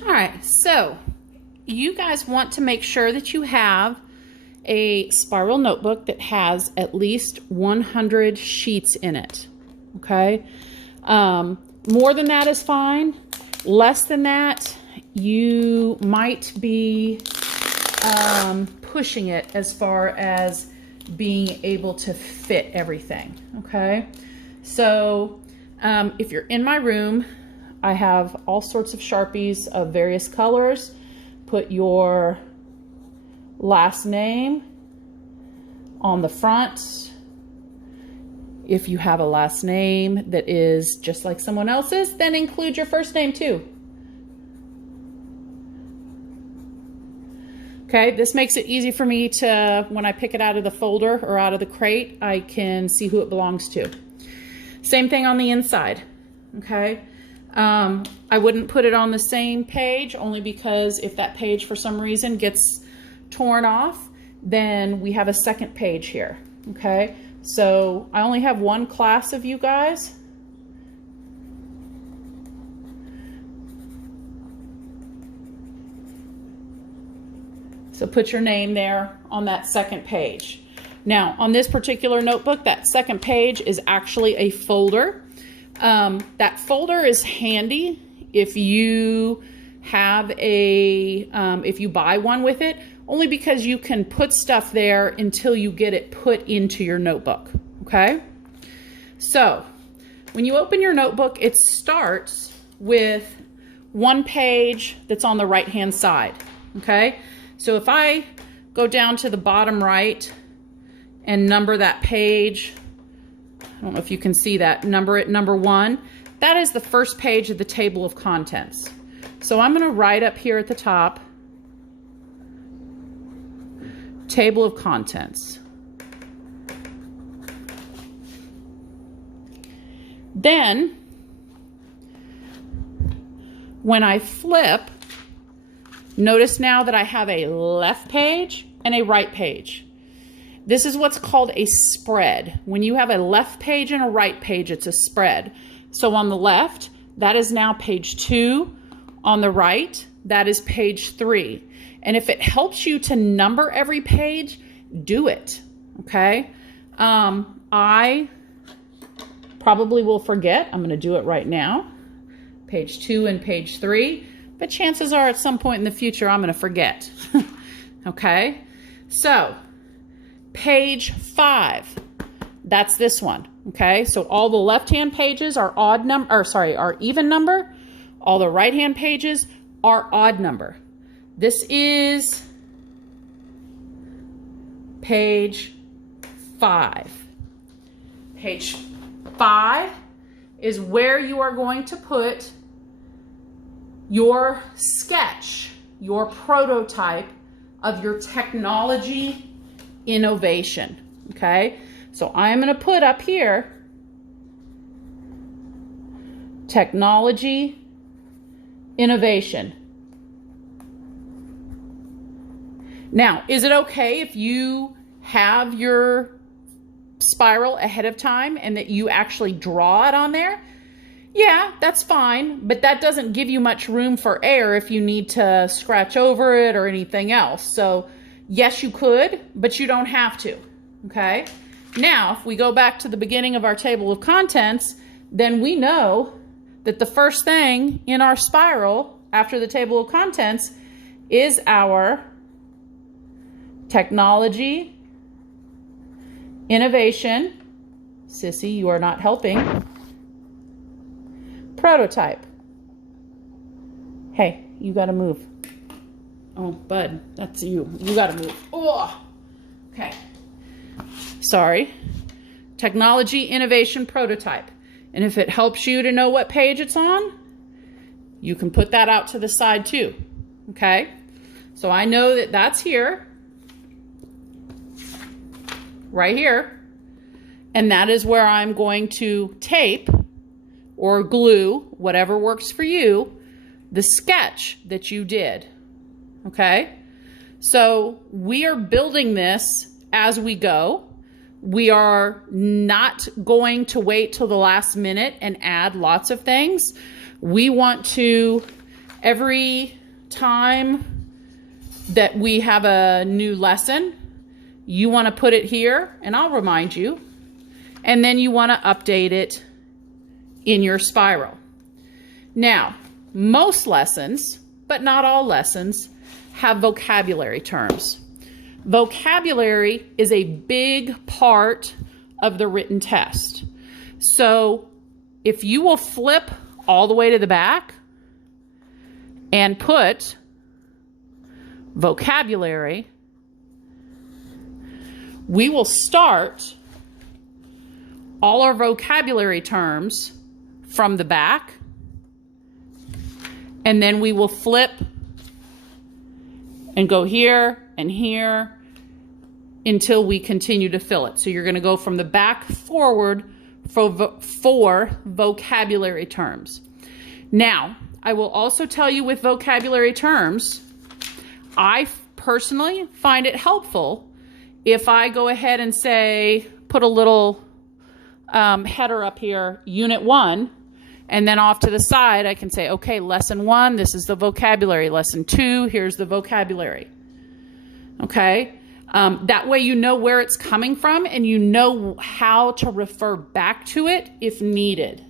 All right, so you guys want to make sure that you have a spiral notebook that has at least 100 sheets in it, okay? More than that is fine. Less than that, you might be pushing it as far as being able to fit everything, okay? So if you're in my room, I have all sorts of Sharpies of various colors. Put your last name on the front. If you have a last name that is just like someone else's, then include your first name too. Okay, this makes it easy for me to, when I pick it out of the folder or out of the crate, I can see who it belongs to. Same thing on the inside, okay? I wouldn't put it on the same page only because if that page for some reason gets torn off, then we have a second page here, okay? So I only have one class of you guys. So put your name there on that second page. Now on this particular notebook, that second page is actually a folder. That folder is handy if you have if you buy one with it, only because you can put stuff there until you get it put into your notebook, okay? So when you open your notebook, it starts with one page that's on the right-hand side, okay? So if I go down to the bottom right and number that page, I don't know if you can see that, number it number 1. That is the first page of the table of contents. So I'm going to write up here at the top, table of contents. Then, when I flip, notice now that I have a left page and a right page. This is what's called a spread. When you have a left page and a right page, it's a spread. So on the left, that is now page 2. On the right, that is page 3. And if it helps you to number every page, do it, okay? I probably will forget. I'm going to do it right now. Page 2 and page 3. But chances are at some point in the future, I'm going to forget, okay? So page 5, that's this one, okay? So all the left-hand pages are are even number. All the right-hand pages are odd number. This is page 5. Page 5 is where you are going to put your sketch, your prototype of your technology innovation, okay? So I'm going to put up here technology innovation. Now, is it okay if you have your spiral ahead of time and that you actually draw it on there? Yeah, that's fine, but that doesn't give you much room for error if you need to scratch over it or anything else. So yes, you could, but you don't have to, okay? Now, if we go back to the beginning of our table of contents, then we know that the first thing in our spiral after the table of contents is our technology, innovation, Sissy, you are not helping, prototype. Hey, you gotta move. Oh, bud, that's you. You gotta move. Oh, okay. Sorry. Technology, innovation, prototype. And if it helps you to know what page it's on, you can put that out to the side too. Okay? So I know that that's here. Right here. And that is where I'm going to tape or glue, whatever works for you, the sketch that you did. Okay? So we are building this as we go. We are not going to wait till the last minute and add lots of things. We want to Every time that we have a new lesson, you want to put it here, and I'll remind you, and then you want to update it in your spiral. Now, most lessons, but not all lessons, have vocabulary terms. Vocabulary is a big part of the written test. So if you will flip all the way to the back and put vocabulary, we will start all our vocabulary terms from the back, and then we will flip and go here and here until we continue to fill it. So you're going to go from the back forward for vocabulary terms. Now, I will also tell you with vocabulary terms, I personally find it helpful if I go ahead and say, put a little header up here, Unit 1, and then off to the side, I can say, okay, Lesson 1, this is the vocabulary. Lesson 2, here's the vocabulary. Okay? That way you know where it's coming from and you know how to refer back to it if needed.